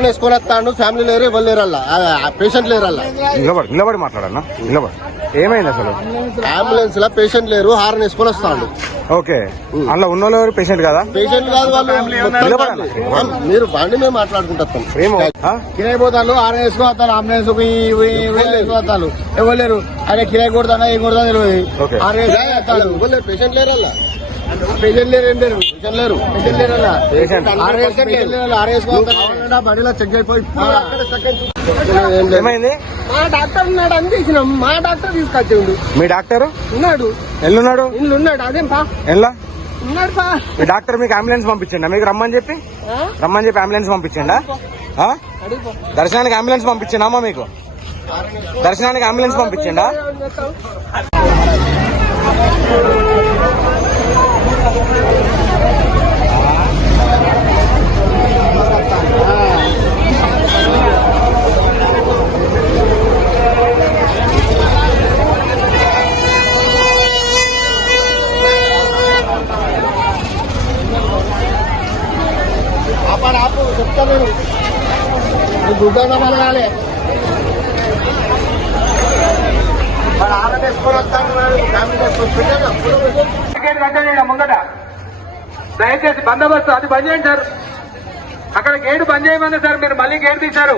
Horn వేసుకొని వస్తాడు. Family లేరు, ఎవరు లేరు, పేషెంట్ లేరు. నిలబడి మాట్లాడన్నా, నిలబడి. ఏమైంది అసలు? అంబులెన్స్ లా పేషెంట్ లేరు, హారన్ వేసుకొని వస్తాడు. ఓకే, అందులో ఉన్న వాళ్ళు పేషెంట్ కదా? పేషెంట్ కాదు వాళ్ళు. మీరు బండి మేము మాట్లాడుకుంటాం. కిరాయి పోతాను, హారన్ వేసుకొని వస్తాను. అంబులెన్స్ వస్తాను, ఎవరు లేరు. ఆయన కిరాయి కొడతానా ఏం కొడతా తెలియదు. హారన్ వేసుకొని వస్తాడు. పేషెంట్ లేరు, పేషెంట్ లేరు, ఏం లేరు. బండిలో చెక్ అయిపోయి ఏమైంది? మా డాక్టర్ ఉన్నాడు అని తీసినాం. మా డాక్టర్ తీసుకొచ్చిండు. మీ డాక్టర్ ఉన్నాడు, ఎల్లున్నాడు? ఇల్లు ఉన్నాడు. అదేం పా ఎలా ఉన్నాడు పా. మీ డాక్టర్ మీకు అంబులెన్స్ పంపించండి, మీకు రమ్మని చెప్పి అంబులెన్స్ పంపించండా? దర్శనానికి అంబులెన్స్ పంపించండి అమ్మా, మీకు దర్శనానికి అంబులెన్స్ పంపించండా? ఆపు చెప్తా నేను గుడ్డ కలగాలి. ముంగట దయచేసి బందోబస్తు అది బంద్ చేయండి సార్. అక్కడ గేటు బంద్ చేయమన్నా సార్, మీరు మళ్ళీ గేటు తీశారు.